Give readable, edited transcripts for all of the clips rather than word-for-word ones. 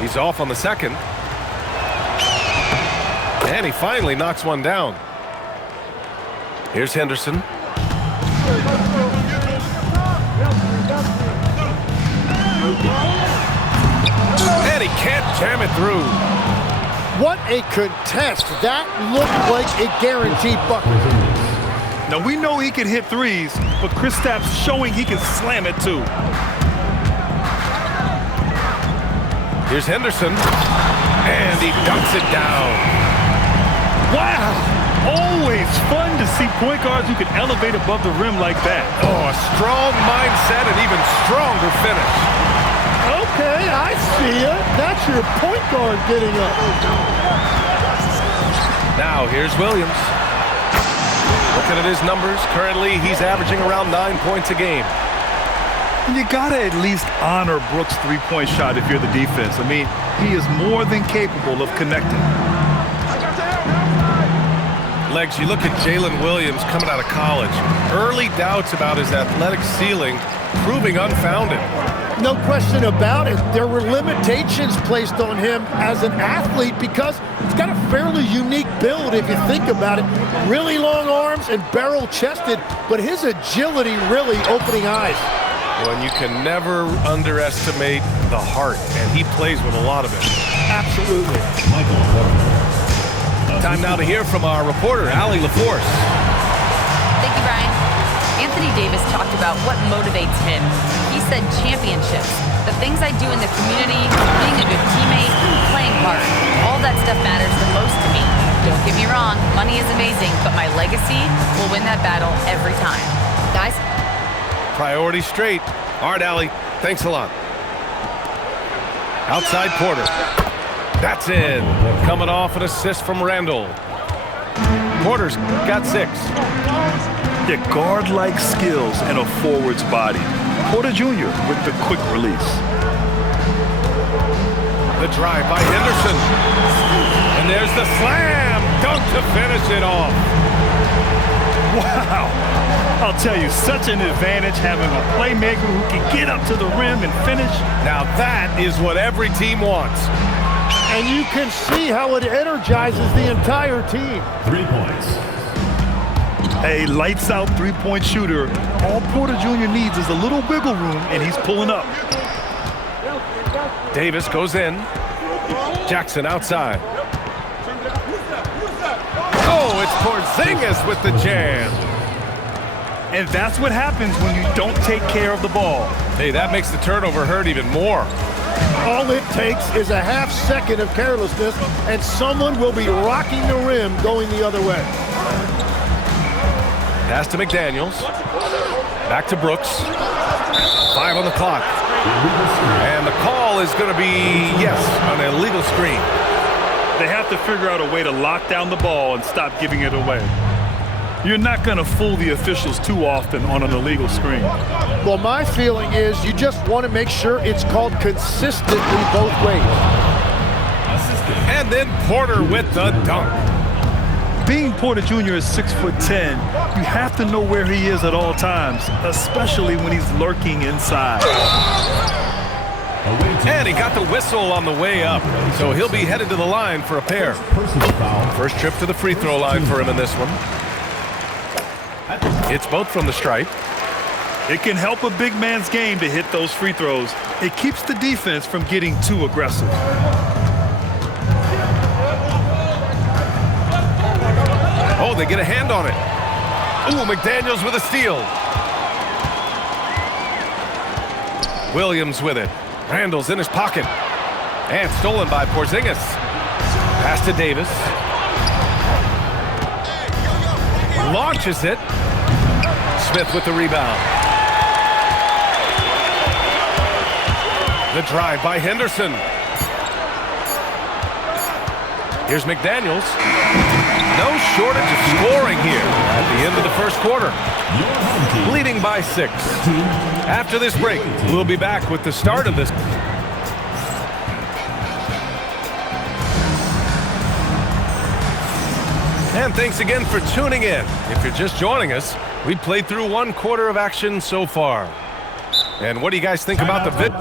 He's off on the second. And he finally knocks one down. Here's Henderson. And he can't jam it through. What a contest. That looked like a guaranteed bucket. Now, we know he can hit threes, but Kristaps showing he can slam it too. Here's Henderson. And he dunks it down. Wow! Always fun to see point guards who can elevate above the rim like that. Oh, a strong mindset and even stronger finish. Okay, I see it. That's your point guard getting up. Now, here's Williams. Looking at his numbers, currently he's averaging around 9 points a game. And you gotta at least honor Brooks' three-point shot if you're the defense. I mean, he is more than capable of connecting. Legs, you look at Jalen Williams coming out of college. Early doubts about his athletic ceiling proving unfounded. No question about it. There were limitations placed on him as an athlete because he's got a fairly unique build if you think about it. Really long arms and barrel-chested, but his agility really opening eyes. Well, and you can never underestimate the heart, and he plays with a lot of it. Absolutely. Time now to hear from our reporter, Allie LaForce. Thank you, Brian. Anthony Davis talked about what motivates him. He said championships, the things I do in the community, being a good teammate, playing hard. All that stuff matters the most to me. Don't get me wrong, money is amazing, but my legacy will win that battle every time. Guys? Priority straight. All right, Allie, thanks a lot. Outside Porter. That's in. Coming off an assist from Randall. Porter's got 6. The guard-like skills and a forward's body. Porter Jr. with the quick release. The drive by Henderson. And there's the slam dunk to finish it off. Wow. I'll tell you, such an advantage having a playmaker who can get up to the rim and finish. Now that is what every team wants. And you can see how it energizes the entire team. 3 points. A lights-out three-point shooter. All Porter Jr. needs is a little wiggle room, and he's pulling up. Davis goes in. Jackson outside. Oh, it's Porzingis with the jam. And that's what happens when you don't take care of the ball. Hey, that makes the turnover hurt even more. All it takes is a half second of carelessness, and someone will be rocking the rim going the other way. Pass to McDaniels. Back to Brooks. 5 on the clock. And the call is going to be, yes, an illegal screen. They have to figure out a way to lock down the ball and stop giving it away. You're not going to fool the officials too often on an illegal screen. Well, my feeling is you just want to make sure it's called consistently both ways. And then Porter with the dunk. Being Porter Jr. is 6'10", you have to know where he is at all times, especially when he's lurking inside. And he got the whistle on the way up, so he'll be headed to the line for a pair. First trip to the free throw line for him in this one. It's both from the stripe. It can help a big man's game to hit those free throws. It keeps the defense from getting too aggressive. Oh, they get a hand on it. Ooh, McDaniels with a steal. Williams with it. Randall's in his pocket. And stolen by Porzingis. Pass to Davis. Launches it. Smith with the rebound. The drive by Henderson. Here's McDaniels. No shortage of scoring here at the end of the first quarter. Leading by 6. After this break, we'll be back with the start of this. And thanks again for tuning in. If you're just joining us, we played through 1 quarter of action so far. And what do you guys think about the vid?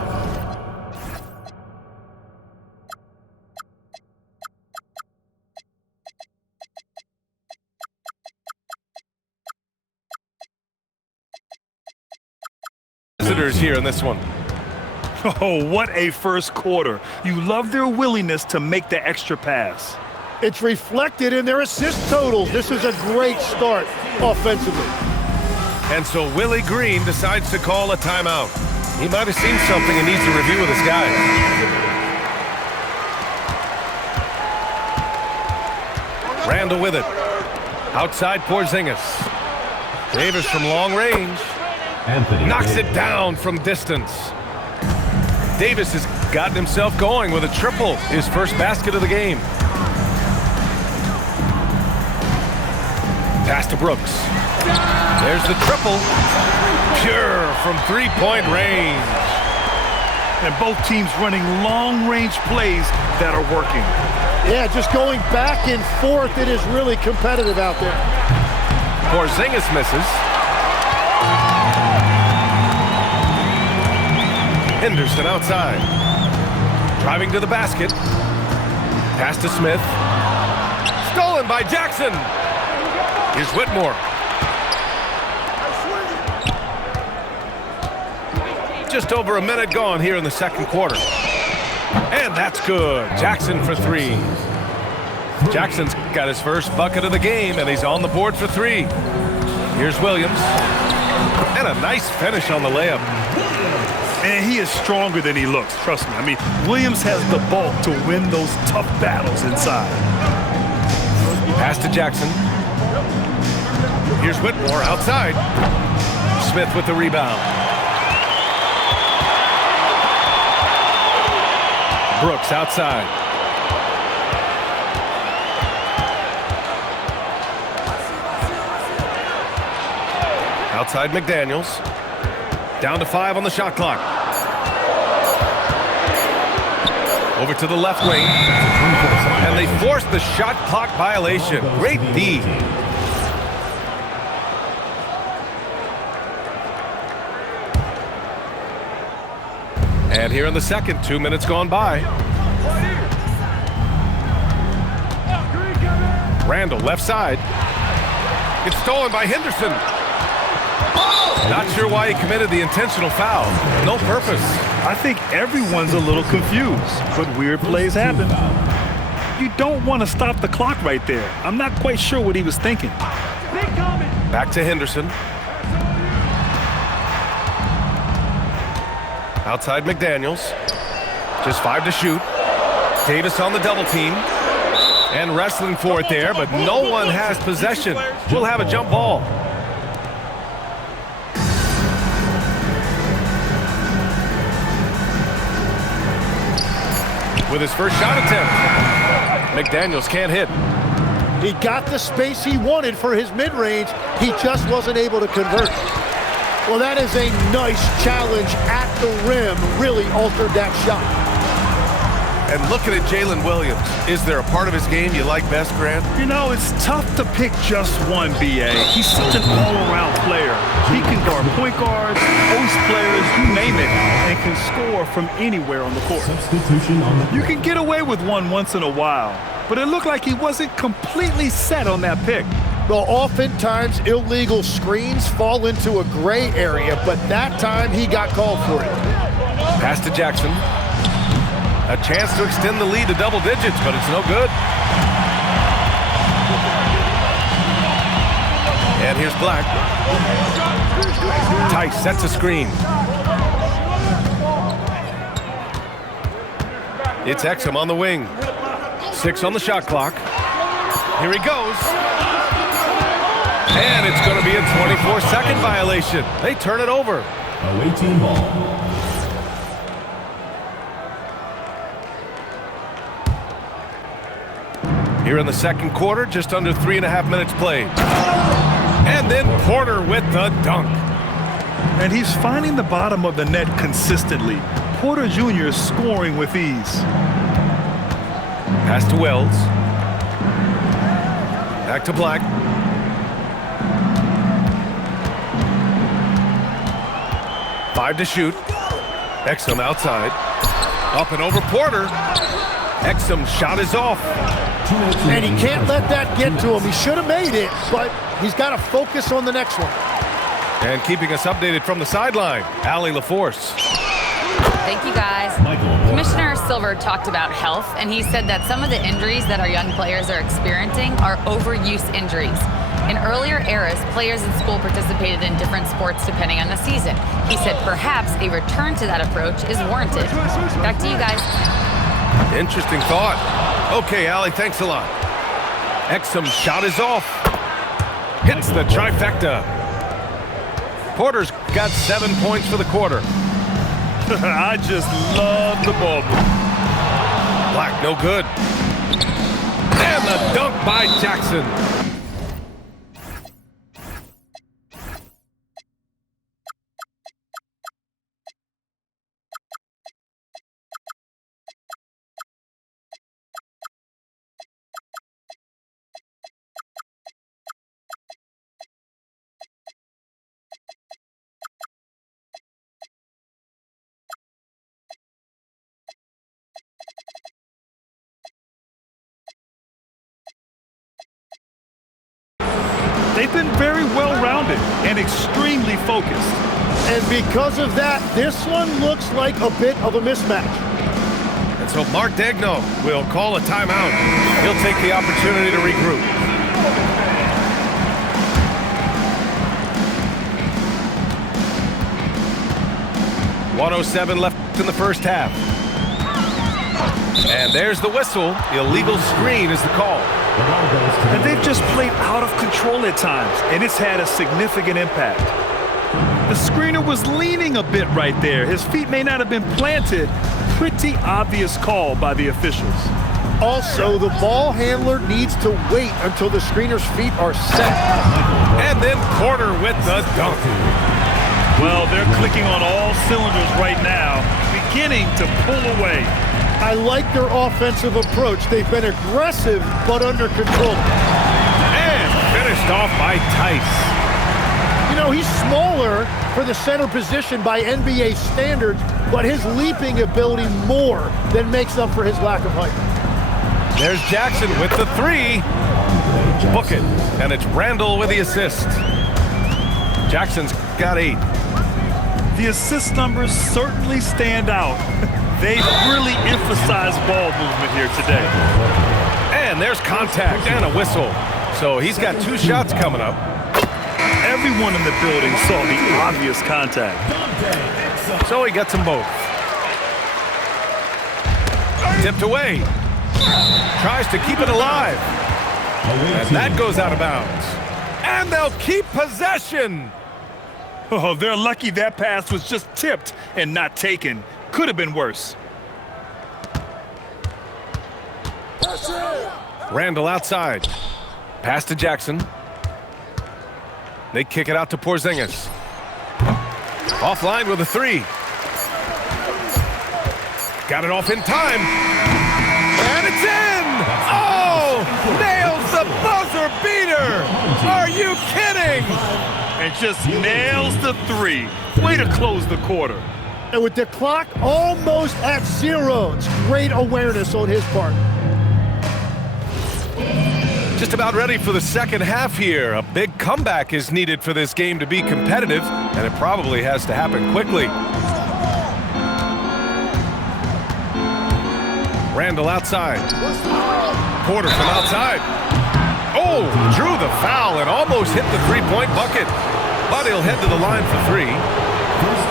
answers here in this one. Oh, what a first quarter. You love their willingness to make the extra pass. It's reflected in their assist totals. This is a great start offensively. And so Willie Green decides to call a timeout. He might have seen something and needs to review with his guys. Randall with it. Outside Porzingis. Davis from long range. Knocks it down from distance. Davis has gotten himself going with a triple, his first basket of the game. Pass to Brooks. There's the triple. Pure from three-point range. And both teams running long-range plays that are working. Yeah, just going back and forth. It is really competitive out there. Porzingis misses. Henderson outside. Driving to the basket. Pass to Smith. Stolen by Jackson. Here's Whitmore. Just over a minute gone here in the second quarter. And that's good. Jackson for three. Jackson's got his first bucket of the game, and he's on the board for three. Here's Williams. And a nice finish on the layup. And he is stronger than he looks, trust me. I mean, Williams has the bulk to win those tough battles inside. Pass to Jackson. Here's Whitmore outside. Smith with the rebound. Brooks outside. Outside McDaniels. Down to 5 on the shot clock. Over to the left wing. And they force the shot clock violation. Great D. And here in the second, 2 minutes gone by. Randall left side. It's stolen by Henderson. Not sure why he committed the intentional foul. No purpose. I think everyone's a little confused, but weird plays happen. You don't want to stop the clock right there. I'm not quite sure what he was thinking. Back to Henderson. Outside McDaniels. Just 5 to shoot. Davis on the double team. And wrestling for it there, but no one has possession. We'll have a jump ball. With his first shot attempt. McDaniels can't hit. He got the space he wanted for his mid-range. He just wasn't able to convert. Well, that is a nice challenge at the rim. Really altered that shot. And looking at Jalen Williams, is there a part of his game you like best, Grant? You know, it's tough to pick just one, B.A. He's such an all-around player. He can guard point guards, post players, you name it, and can score from anywhere on the court. You can get away with one once in a while, but it looked like he wasn't completely set on that pick. Well, oftentimes illegal screens fall into a gray area, but that time he got called for it. Pass to Jackson. A chance to extend the lead to double digits, but it's no good. And here's Black. Tice sets a screen. It's Exum on the wing. 6 on the shot clock. Here he goes. And it's going to be a 24-second violation. They turn it over. Away team ball. Here in the second quarter, just under 3.5 minutes played. And then Porter with the dunk. And he's finding the bottom of the net consistently. Porter Jr. is scoring with ease. Pass to Wells. Back to Black. Five to shoot. Exum outside. Up and over Porter. Exum's shot is off. And he can't let that get to him. He should have made it, but he's got to focus on the next one. And keeping us updated from the sideline, Allie LaForce. Thank you, guys. Commissioner Silver talked about health, and he said that some of the injuries that our young players are experiencing are overuse injuries. In earlier eras, players in school participated in different sports depending on the season. He said perhaps a return to that approach is warranted. Back to you guys. Interesting thought. Okay, Allie, thanks a lot. Exum's shot is off. Hits the trifecta. Porter's got 7 points for the quarter. I just love the ball move. Black, no good. And the dunk by Jackson. They've been very well-rounded and extremely focused. And because of that, this one looks like a bit of a mismatch. And so Mark Daigneault will call a timeout. He'll take the opportunity to regroup. .107 left in the first half. And there's the whistle. Illegal screen is the call. And they've just played out of control at times, and it's had a significant impact. The screener was leaning a bit right there. His feet may not have been planted. Pretty obvious call by the officials. Also, the ball handler needs to wait until the screener's feet are set. And then Porter with the dunk. Well, they're clicking on all cylinders right now, beginning to pull away. I like their offensive approach. They've been aggressive, but under control. And finished off by Tice. You know, he's smaller for the center position by NBA standards, but his leaping ability more than makes up for his lack of height. There's Jackson with the three. Book it. And it's Randall with the assist. Jackson's got 8. The assist numbers certainly stand out. They've really emphasized ball movement here today. And there's contact and a whistle. So he's got 2 shots coming up. Everyone in the building saw the obvious contact. So he gets them both. Tipped away. Tries to keep it alive. And that goes out of bounds. And they'll keep possession. Oh, they're lucky that pass was just tipped and not taken. Could have been worse. Randall outside. Pass to Jackson. They kick it out to Porzingis. Offline with a 3. Got it off in time. And it's in! Oh! Nails the buzzer beater! Are you kidding? And just nails the 3. Way to close the quarter. And with the clock almost at 0, it's great awareness on his part. Just about ready for the second half here. A big comeback is needed for this game to be competitive, and it probably has to happen quickly. Randall outside. Porter from outside. Oh, drew the foul and almost hit the three-point bucket. But he'll head to the line for 3.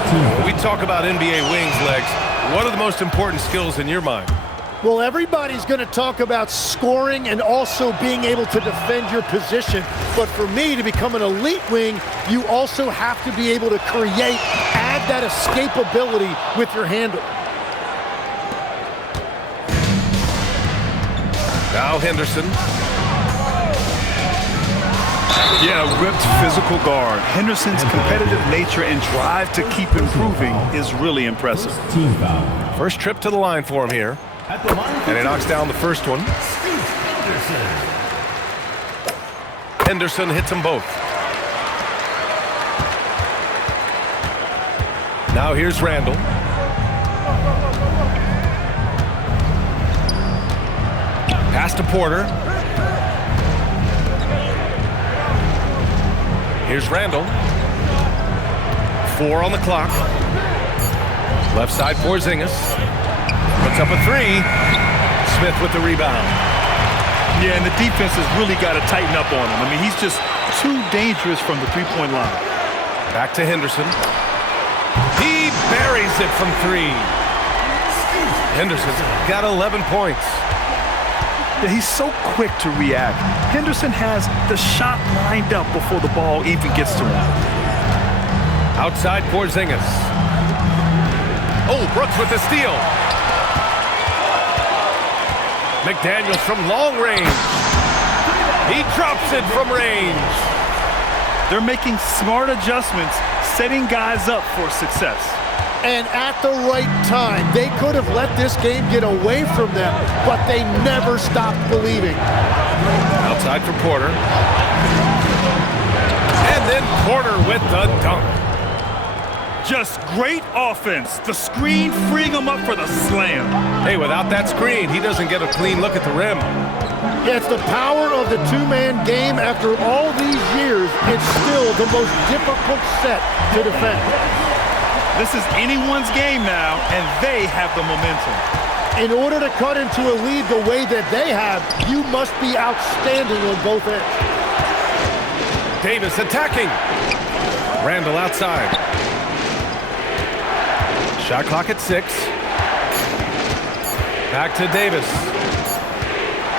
When we talk about NBA wings, Legs, what are the most important skills in your mind? Well, everybody's going to talk about scoring and also being able to defend your position. But for me, to become an elite wing, you also have to be able to create, add that escapability with your handle. Now Henderson. Yeah, ripped physical guard. Henderson's competitive nature and drive to keep improving is really impressive. Team foul. First trip to the line for him here. And he knocks down the first one. Henderson hits them both. Now here's Randall. Pass to Porter. Here's Randall. 4 on the clock. Left side, Porzingis. Puts up a 3. Smith with the rebound. Yeah, and the defense has really got to tighten up on him. I mean, he's just too dangerous from the three-point line. Back to Henderson. He buries it from 3. Henderson's got 11 points. Yeah, he's so quick to react. Henderson has the shot lined up before the ball even gets to him. Outside Porzingis. Oh, Brooks with the steal. McDaniels from long range. He drops it from range. They're making smart adjustments, setting guys up for success. And at the right time, they could have let this game get away from them, but they never stopped believing. Outside for Porter. And then Porter with the dunk. Just great offense. The screen freeing him up for the slam. Hey, without that screen, he doesn't get a clean look at the rim. Yeah, it's the power of the two-man game. After all these years, it's still the most difficult set to defend. This is anyone's game now, and they have the momentum. In order to cut into a lead the way that they have, you must be outstanding on both ends. Davis attacking. Randall outside. Shot clock at 6. Back to Davis.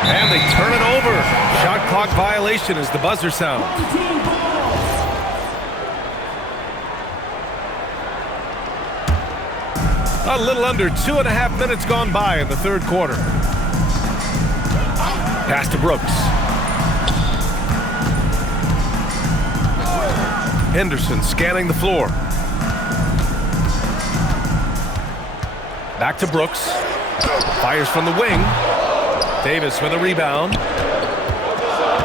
And they turn it over. Shot clock violation as the buzzer sounds. A little under 2.5 minutes gone by in the third quarter. Pass to Brooks. Henderson scanning the floor. Back to Brooks. Fires from the wing. Davis with a rebound.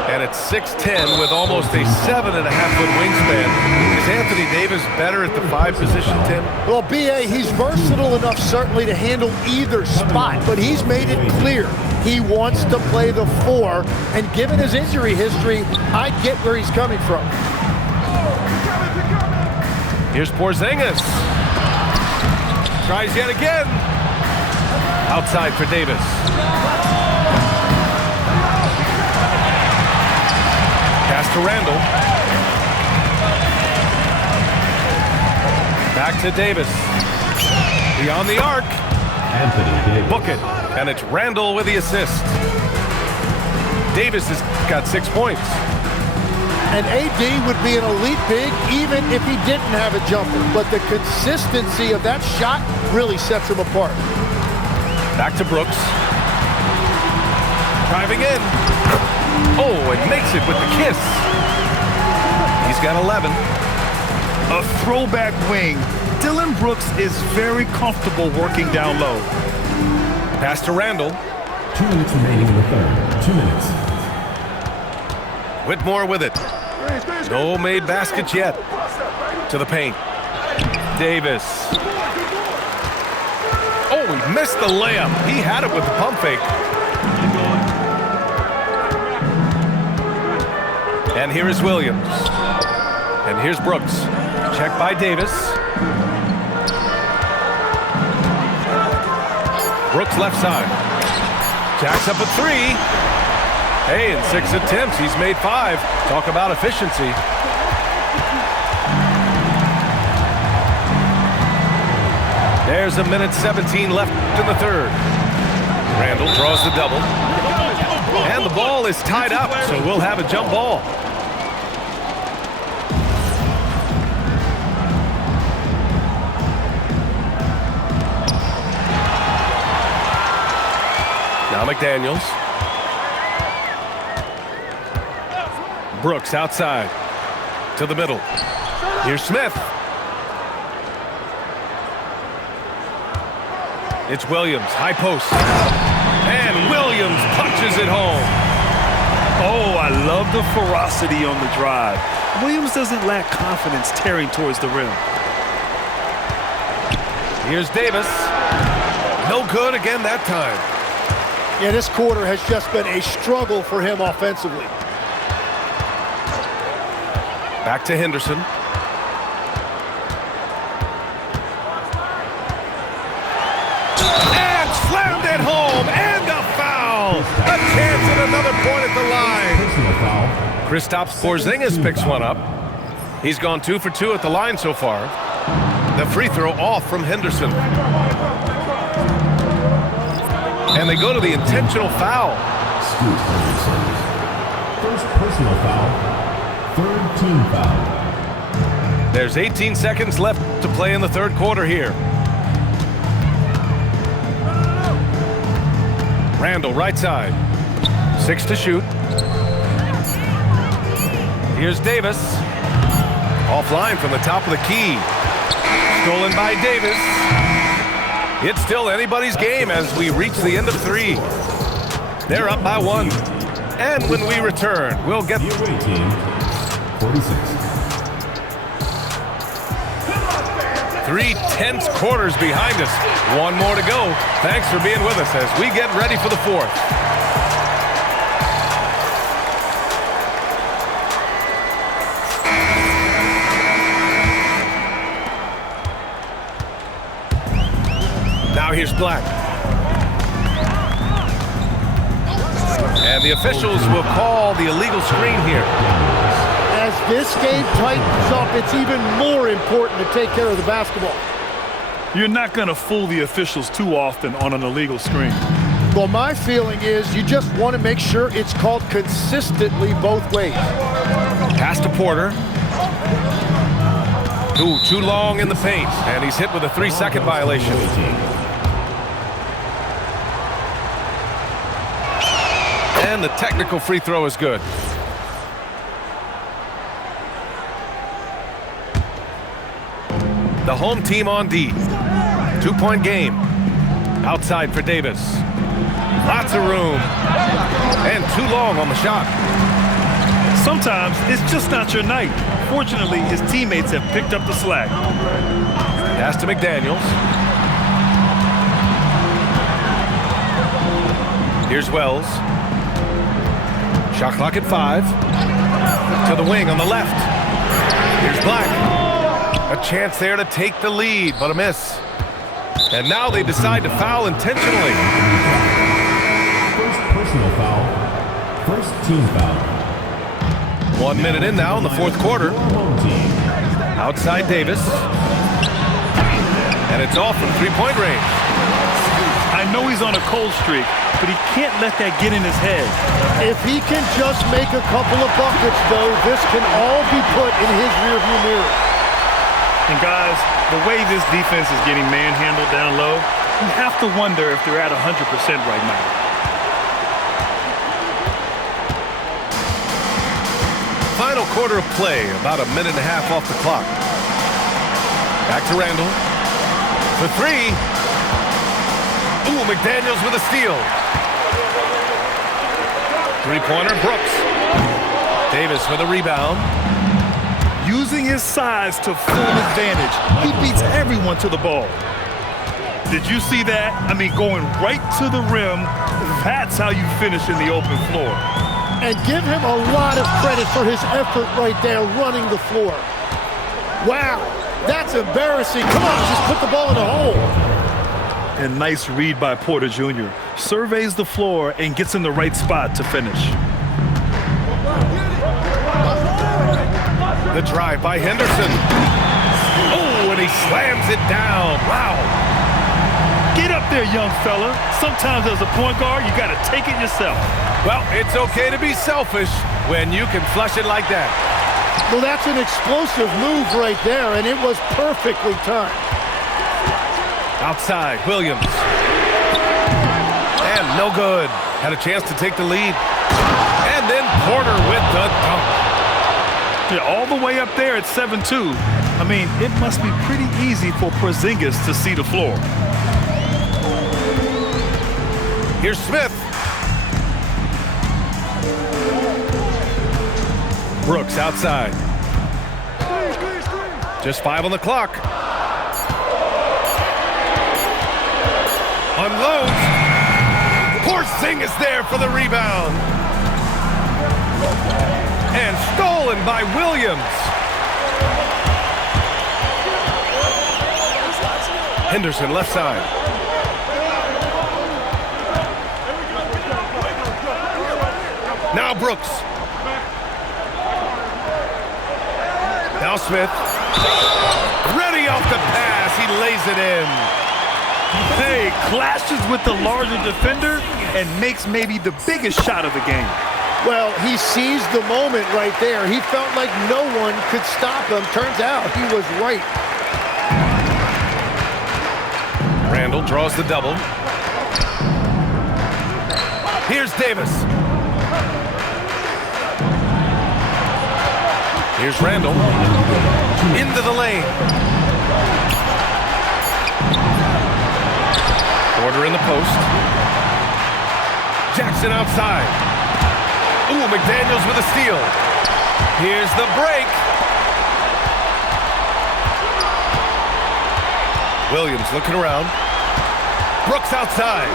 And it's 6'10" with almost a 7.5-foot wingspan. Is Anthony Davis better at the 5 position, Tim? Well, B.A., he's versatile enough certainly to handle either spot, but he's made it clear he wants to play the 4, and given his injury history, I get where he's coming from. Here's Porzingis. Tries yet again. Outside for Davis. Pass to Randall. Back to Davis. Beyond the arc. Anthony Davis. Book it. And it's Randall with the assist. Davis has got 6 points. And AD would be an elite big even if he didn't have a jumper, but the consistency of that shot really sets him apart. Back to Brooks. Driving in. Oh, and makes it with the kiss. He's got 11. A throwback wing. Dillon Brooks is very comfortable working down low. Pass to Randall. 2 minutes remaining in the third. 2 minutes. Whitmore with it. No made baskets yet. To the paint. Davis. Oh, he missed the layup. He had it with the pump fake. And here is Williams. And here's Brooks. Checked by Davis. Brooks left side. Jacks up a 3. Hey, in 6 attempts, he's made 5. Talk about efficiency. There's 1:17 left in the third. Randall draws the double. And the ball is tied up, so we'll have a jump ball. Now McDaniels. Brooks outside to the middle. Here's Smith. It's Williams, high post. And Williams punches it home. Oh, I love the ferocity on the drive. Williams doesn't lack confidence tearing towards the rim. Here's Davis. No good again that time. Yeah, this quarter has just been a struggle for him offensively. Back to Henderson. And slammed it home. And a foul. A chance at another point at the line. Personal foul. Kristaps Porzingis picks one up. He's gone 2 for 2 at the line so far. The free throw off from Henderson. And they go to the intentional foul. Scoot Henderson. First personal foul. Third team foul. There's 18 seconds left to play in the third quarter here. Randall, right side. 6 to shoot. Here's Davis. Offline from the top of the key. Stolen by Davis. It's still anybody's game as we reach the end of 3. They're up by 1. And when we return, we'll get... The away team, 46. 3 tense quarters behind us. 1 more to go. Thanks for being with us as we get ready for the 4th. Now here's Black. And the officials will call the illegal screen here. As this game tightens up, it's even more important to take care of the basketball. You're not going to fool the officials too often on an illegal screen. Well, my feeling is you just want to make sure it's called consistently both ways. Pass to Porter. Too long in the paint. And he's hit with a 3-second violation. And the technical free throw is good. The home team on D. 2-point game. Outside for Davis. Lots of room. And too long on the shot. Sometimes it's just not your night. Fortunately, his teammates have picked up the slack. Pass to McDaniels. Here's Wells. Shot clock at 5. To the wing on the left. Here's Black. A chance there to take the lead, but a miss. And now they decide to foul intentionally. First personal foul. First team foul. 1 minute in now in the fourth quarter. Home team. Outside Davis. And it's off from 3-point range. I know he's on a cold streak, but he can't let that get in his head. If he can just make a couple of buckets, though, this can all be put in his rearview mirror. And guys, the way this defense is getting manhandled down low, you have to wonder if they're at 100% right now. Final quarter of play, about a minute and a half off the clock. Back to Randall. For 3. Ooh, McDaniels with a steal. 3-pointer, Brooks. Davis with a rebound. Using his size to full advantage, he beats everyone to the ball. Did you see that? I mean, going right to the rim, that's how you finish in the open floor. And give him a lot of credit for his effort right there running the floor. Wow, that's embarrassing. Come on, just put the ball in the hole. And nice read by Porter Jr. Surveys the floor and gets in the right spot to finish. The drive by Henderson. Oh, and he slams it down. Wow. Get up there, young fella. Sometimes as a point guard, you got to take it yourself. Well, it's okay to be selfish when you can flush it like that. Well, that's an explosive move right there, and it was perfectly timed. Outside, Williams. And no good. Had a chance to take the lead. And then Porter with the dunk. Yeah, all the way up there at 7-2. I mean, it must be pretty easy for Porzingis to see the floor. Here's Smith. Brooks outside. Just 5 on the clock. Unloads. Porzingis there for the rebound. And stolen by Williams. Henderson left side. Now Brooks. Now Smith. Ready off the pass. He lays it in. Hey, clashes with the larger defender and makes maybe the biggest shot of the game. Well, he seized the moment right there. He felt like no one could stop him. Turns out he was right. Randall draws the double. Here's Davis. Here's Randall. Into the lane. Porter in the post. Jackson outside. Ooh, McDaniels with a steal. Here's the break. Williams looking around. Brooks outside.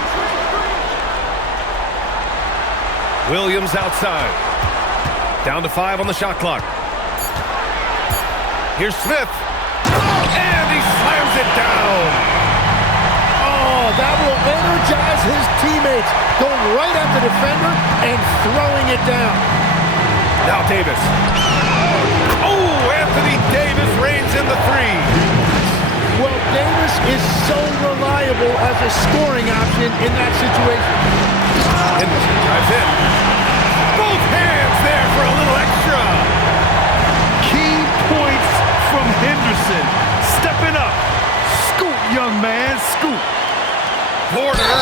Williams outside. Down to 5 on the shot clock. Here's Smith. And he slams it down. Oh, that will energize his teammates. Going right at the defender and throwing it down. Now Davis. Oh, Anthony Davis reigns in the 3. Well, Davis is so reliable as a scoring option in that situation. Henderson drives in. Both hands there for a little extra. Key points from Henderson. Stepping up. Scoot, young man, scoot. Porter.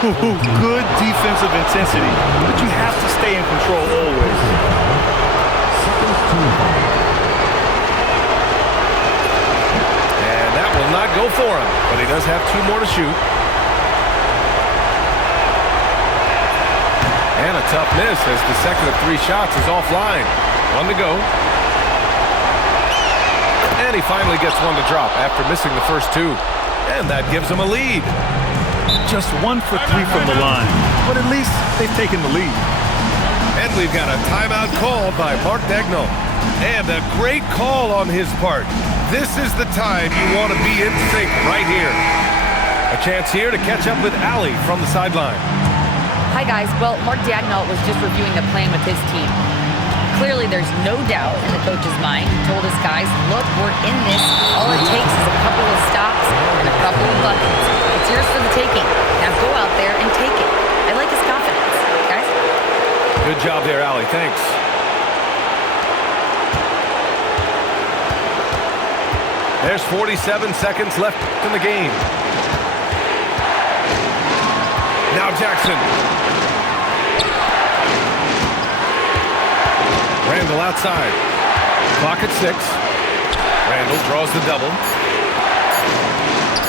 Good defensive intensity, but you have to stay in control always. And that will not go for him, but he does have 2 more to shoot. And a tough miss as the second of 3 shots is offline. 1 to go. And he finally gets 1 to drop after missing the first 2. And that gives him a lead. Just 1 for 3 from the line, but at least they've taken the lead. And we've got a timeout called by Mark Daigneault. And a great call on his part. This is the time you want to be in sync right here. A chance here to catch up with Allie from the sideline. Hi, guys. Well, Mark Daigneault was just reviewing the plan with his team. Clearly, there's no doubt in the coach's mind. He told his guys, look, we're in this. All it takes is a couple of stops and a couple of buckets. It's yours for the taking. Now go out there and take it. I like his confidence, guys. Good job there, Allie. Thanks. There's 47 seconds left in the game. Now Jackson. Randall outside. Clock at 6. Randall draws the double.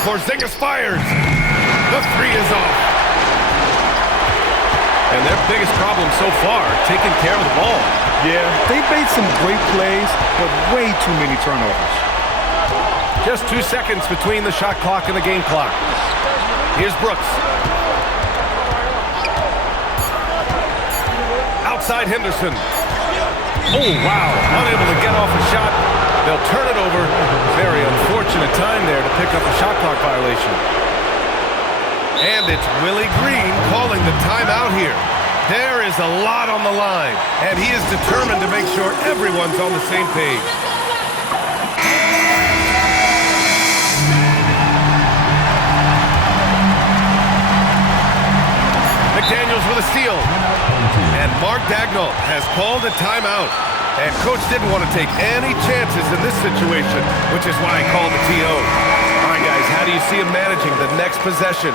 Porzingis fires. The 3 is off. And their biggest problem so far, taking care of the ball. Yeah, they've made some great plays, but way too many turnovers. Just 2 seconds between the shot clock and the game clock. Here's Brooks. Outside Henderson. Oh, wow. Unable to get off a shot. They'll turn it over. Very unfortunate time there to pick up a shot clock violation. And it's Willie Green calling the timeout here. There is a lot on the line, and he is determined to make sure everyone's on the same page. McDaniels with a steal. And Mark Daigneault has called a timeout. And Coach didn't want to take any chances in this situation, which is why he called the TO. All right, guys, how do you see him managing the next possession?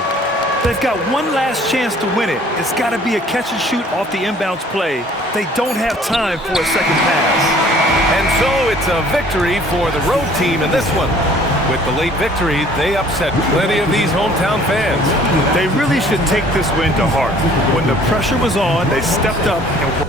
They've got one last chance to win it. It's got to be a catch and shoot off the inbounds play. They don't have time for a second pass. And so it's a victory for the road team in this one. With the late victory, they upset plenty of these hometown fans. They really should take this win to heart. When the pressure was on, they stepped up and